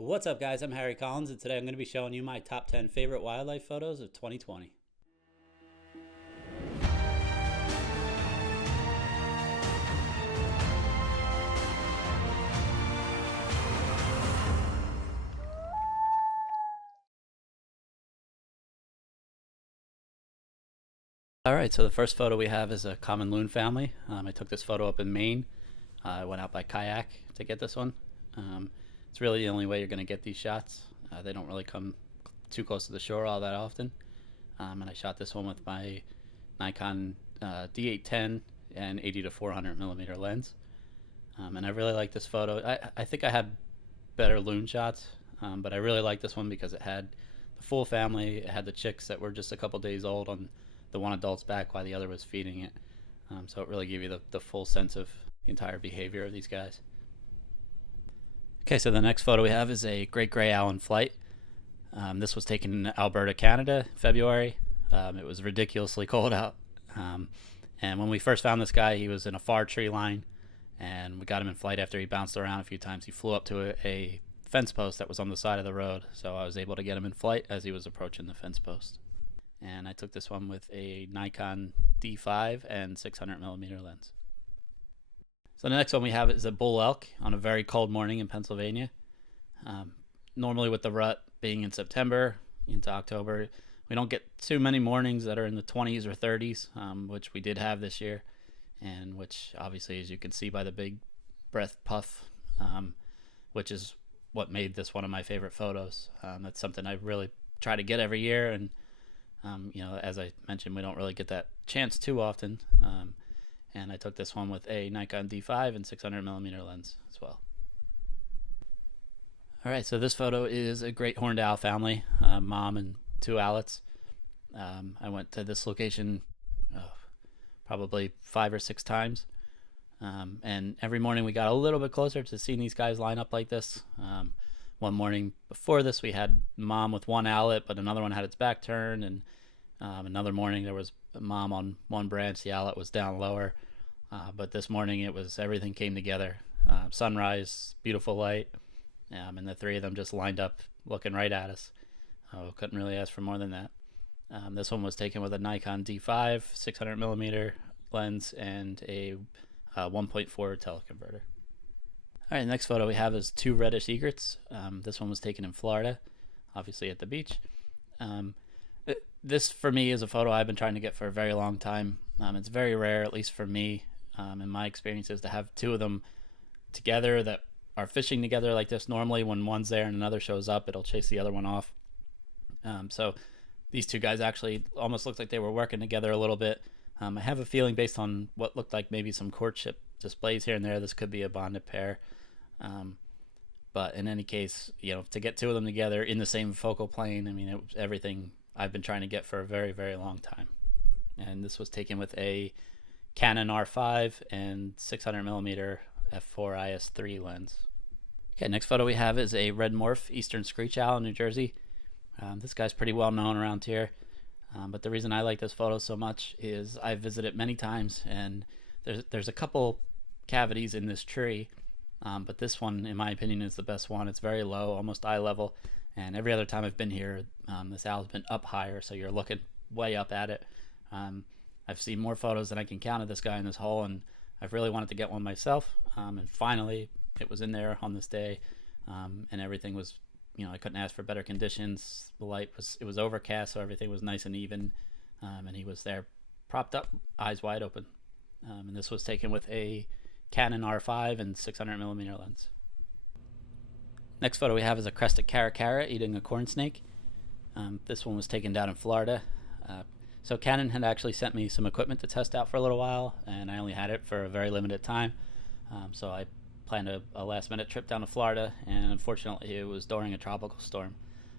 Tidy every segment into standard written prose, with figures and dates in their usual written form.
What's up, guys? I'm Harry Collins, and today I'm going to be showing you my top 10 favorite wildlife photos of 2020. Alright, so the first photo we have is a common loon family. I took this photo up in Maine. I went out by kayak to get this one. It's really the only way you're going to get these shots. They don't really come too close to the shore all that often. And I shot this one with my Nikon D810 and 80 to 400 millimeter lens. And I really like this photo. I think I had better loon shots, but I really like this one because it had the full family. It had the chicks that were just a couple days old on the one adult's back while the other was feeding it. So it really gave you the full sense of the entire behavior of these guys. Okay, so the next photo we have is a great gray owl in flight. This was taken in Alberta, Canada, February. It was ridiculously cold out. And when we first found this guy, he was in a far tree line, and we got him in flight after he bounced around a few times. He flew up to a fence post that was on the side of the road, so I was able to get him in flight as he was approaching the fence post. And I took this one with a Nikon D5 and 600 millimeter lens. So the next one we have is a bull elk on a very cold morning in Pennsylvania. Normally with the rut being in September into October, we don't get too many mornings that are in the 20s or 30s, which we did have this year, and which obviously, as you can see by the big breath puff, which is what made this one of my favorite photos. That's something I really try to get every year, and as I mentioned, we don't really get that chance too often. And I took this one with a Nikon D5 and 600 millimeter lens as well. All right, so this photo is a great horned owl family, mom and two owlets. I went to this location probably 5 or 6 times. And every morning we got a little bit closer to seeing these guys line up like this. One morning before this, we had mom with one owlet, but another one had its back turned. And another morning, there was a mom on one branch. The owlet was down lower. But this morning, everything came together. Sunrise, beautiful light, and the three of them just lined up, looking right at us. Couldn't really ask for more than that. This one was taken with a Nikon D5, 600 millimeter lens, and a 1.4 teleconverter. All right, the next photo we have is 2 reddish egrets. This one was taken in Florida, obviously at the beach. This, for me, is a photo I've been trying to get for a very long time. It's very rare, at least for me, in my experiences, to have 2 of them together that are fishing together like this. Normally, when one's there and another shows up, it'll chase the other one off. So these 2 guys actually almost looked like they were working together a little bit. I have a feeling, based on what looked like maybe some courtship displays here and there, this could be a bonded pair. But in any case, to get 2 of them together in the same focal plane, I mean, it was everything I've been trying to get for a very, very long time. And this was taken with a Canon R5 and 600 millimeter f4 IS3 lens. Okay, next photo we have is a red morph eastern screech owl in New Jersey. This guy's pretty well known around here. But the reason I like this photo so much is I've visited many times, and there's a couple cavities in this tree. But this one, in my opinion, is the best one. It's very low, almost eye level. And every other time I've been here, this owl's been up higher, so you're looking way up at it. I've seen more photos than I can count of this guy in this hole, and I've really wanted to get one myself. And finally, it was in there on this day, and everything was, I couldn't ask for better conditions. The light was overcast, so everything was nice and even, and he was there, propped up, eyes wide open. And this was taken with a Canon R5 and 600 millimeter lens. Next photo we have is a crested caracara eating a corn snake. This one was taken down in Florida. So Canon had actually sent me some equipment to test out for a little while, and I only had it for a very limited time. So I planned a last-minute trip down to Florida, and unfortunately it was during a tropical storm,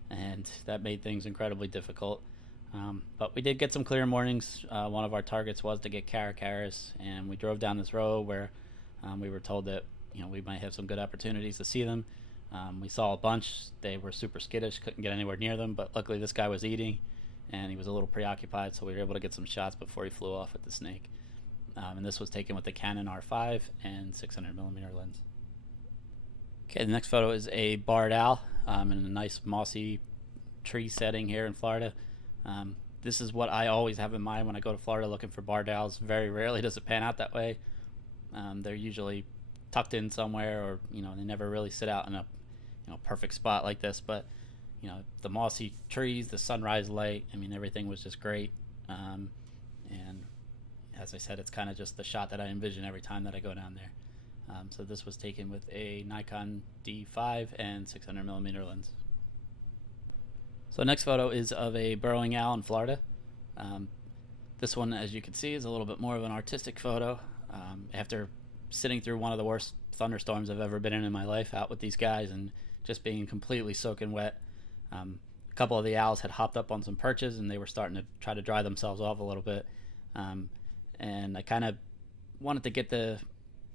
and that made things incredibly difficult. But we did get some clear mornings. One of our targets was to get caracaras, and we drove down this road where we were told that we might have some good opportunities to see them. We saw a bunch. They were super skittish, couldn't get anywhere near them, but luckily this guy was eating, and he was a little preoccupied, so we were able to get some shots before he flew off with the snake. And this was taken with the Canon R5 and 600 millimeter lens. Okay, the next photo is a barred owl. in a nice mossy tree setting here in Florida. This is what I always have in mind when I go to Florida looking for barred owls. Very rarely does it pan out that way. They're usually tucked in somewhere, or they never really sit out in a perfect spot like this. But the mossy trees, the sunrise light, I mean, everything was just great. And as I said, it's kind of just the shot that I envision every time that I go down there. So this was taken with a Nikon D5 and 600mm lens. So next photo is of a burrowing owl in Florida. This one, as you can see, is a little bit more of an artistic photo. After sitting through one of the worst thunderstorms I've ever been in my life, out with these guys and just being completely soaking wet, a couple of the owls had hopped up on some perches and they were starting to try to dry themselves off a little bit. And I kind of wanted to get the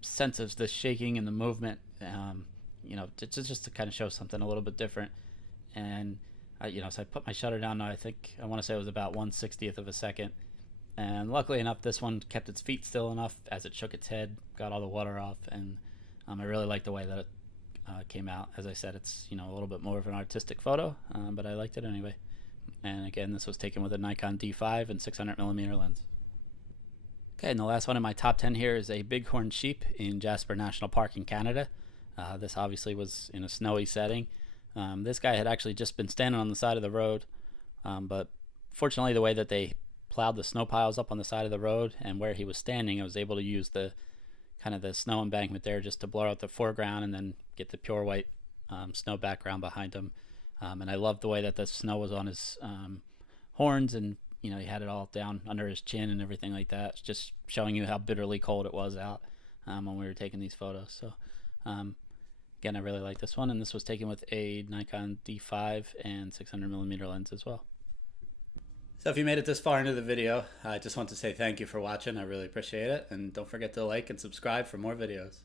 sense of the shaking and the movement, just to kind of show something a little bit different. And so I put my shutter down. I think I want to say it was about 1/60th of a second. And luckily enough, this one kept its feet still enough as it shook its head, got all the water off, and I really liked the way that it came out. As I said, it's a little bit more of an artistic photo, but I liked it anyway. And again, this was taken with a Nikon D5 and 600mm lens. Okay, and the last one in my top 10 here is a bighorn sheep in Jasper National Park in Canada. This obviously was in a snowy setting. This guy had actually just been standing on the side of the road, but fortunately the way that they plowed the snow piles up on the side of the road and where he was standing, I was able to use the kind of the snow embankment there just to blur out the foreground and then get the pure white snow background behind him. And I loved the way that the snow was on his horns, and he had it all down under his chin and everything like that, just showing you how bitterly cold it was out when we were taking these photos. So again, I really like this one, and this was taken with a Nikon D5 and 600mm lens as well. So if you made it this far into the video, I just want to say thank you for watching. I really appreciate it, and don't forget to like and subscribe for more videos.